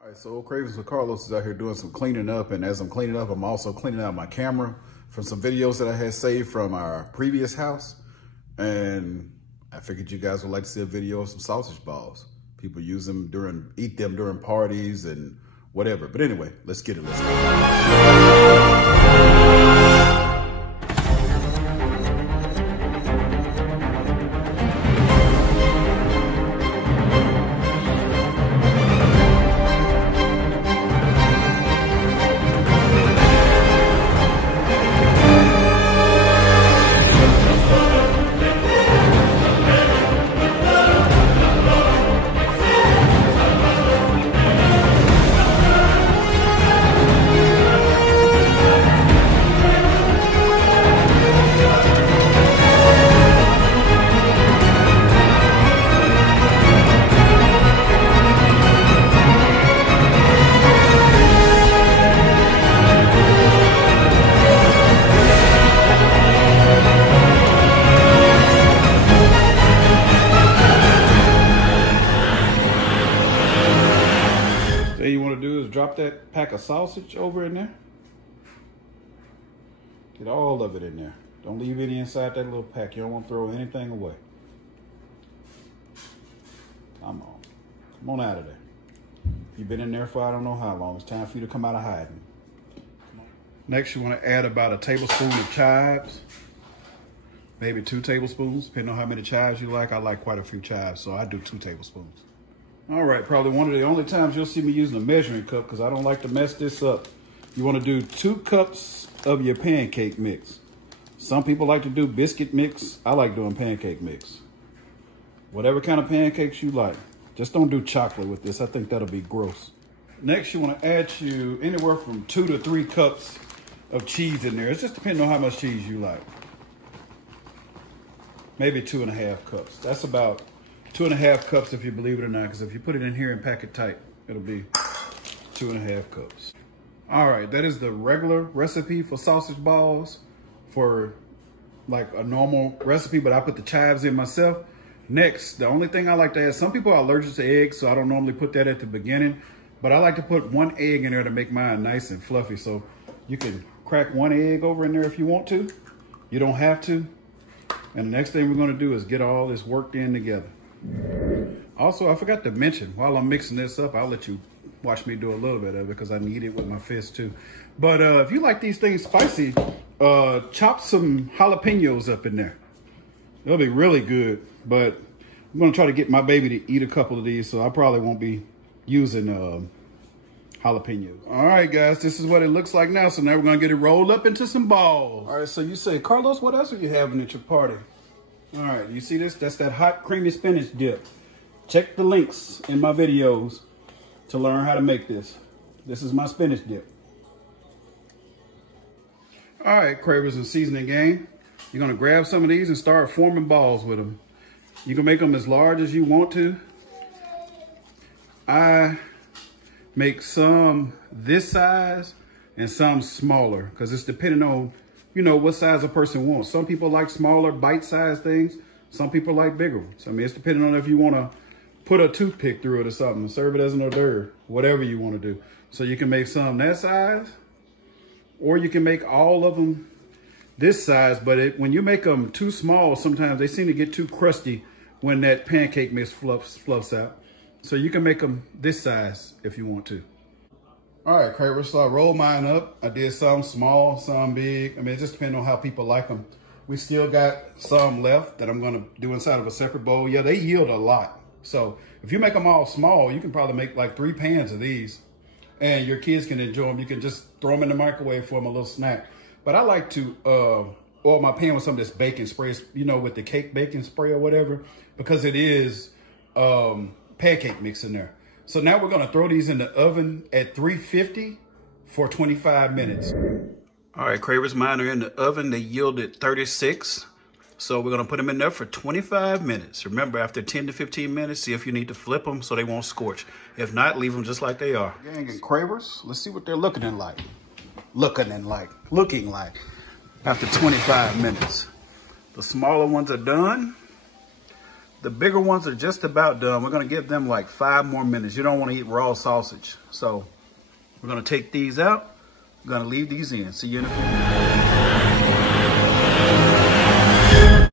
All right, so Old Cravings with Carlos is out here doing some cleaning up, and as I'm cleaning up, I'm also cleaning out my camera from some videos that I had saved from our previous house. And I figured you guys would like to see a video of some sausage balls. People use them eat them during parties and whatever. But anyway, let's get it. Let's go. All you want to do is drop that pack of sausage over in there. Get all of it in there. Don't leave any inside that little pack. You don't want to throw anything away. Come on. Come on out of there. You've been in there for I don't know how long. It's time for you to come out of hiding. Next, you want to add about a tablespoon of chives. Maybe 2 tablespoons, depending on how many chives you like. I like quite a few chives, so I do 2 tablespoons. All right, probably one of the only times you'll see me using a measuring cup because I don't like to mess this up. You want to do 2 cups of your pancake mix. Some people like to do biscuit mix. I like doing pancake mix. Whatever kind of pancakes you like. Just don't do chocolate with this. I think that'll be gross. Next, you want to add anywhere from 2 to 3 cups of cheese in there. It's just depending on how much cheese you like. Maybe 2.5 cups. That's about 2.5 cups if you believe it or not, because if you put it in here and pack it tight, it'll be 2.5 cups. All right, that is the regular recipe for sausage balls for like a normal recipe, but I put the chives in myself. Next, the only thing I like to add, some people are allergic to eggs, so I don't normally put that at the beginning, but I like to put 1 egg in there to make mine nice and fluffy. So you can crack 1 egg over in there if you want to. You don't have to. And the next thing we're gonna do is get all this worked in together. Also, I forgot to mention, while I'm mixing this up, I'll let you watch me do a little bit of it because I need it with my fist too. But if you like these things spicy, chop some jalapenos up in there. They'll be really good, but I'm gonna try to get my baby to eat a couple of these, so I probably won't be using jalapenos. All right, guys, this is what it looks like now. So now we're gonna get it rolled up into some balls. All right, so you say, Carlos, what else are you having at your party? All right, you see this? That's that hot creamy spinach dip. Check the links in my videos to learn how to make this. This is my spinach dip. All right, Cravers and Seasoning Gang. You're gonna grab some of these and start forming balls with them. You can make them as large as you want to. I make some this size and some smaller because it's depending on, you know, what size a person wants. Some people like smaller bite-sized things. Some people like bigger ones. I mean, it's depending on if you want to put a toothpick through it or something, serve it as an hors d'oeuvre, whatever you want to do. So you can make some that size, or you can make all of them this size. But when you make them too small, sometimes they seem to get too crusty when that pancake mix fluffs out. So you can make them this size if you want to. All right, Cravers, so I rolled mine up. I did some small, some big. I mean, it just depends on how people like them. We still got some left that I'm gonna do inside of a separate bowl. Yeah, they yield a lot. So if you make them all small, you can probably make like 3 pans of these and your kids can enjoy them. You can just throw them in the microwave for them, a little snack. But I like to oil my pan with some of this baking spray, you know, with the cake baking spray or whatever, because it is pancake mix in there. So now we're gonna throw these in the oven at 350 for 25 minutes. All right, Cravers, mine are in the oven. They yielded 36. So we're gonna put them in there for 25 minutes. Remember, after 10 to 15 minutes, see if you need to flip them so they won't scorch. If not, leave them just like they are. Gang and Cravers, let's see what they're looking like. Looking like after 25 minutes. The smaller ones are done. The bigger ones are just about done. We're gonna give them like 5 more minutes. You don't wanna eat raw sausage. So we're gonna take these out. We're gonna leave these in. See you in a few minutes.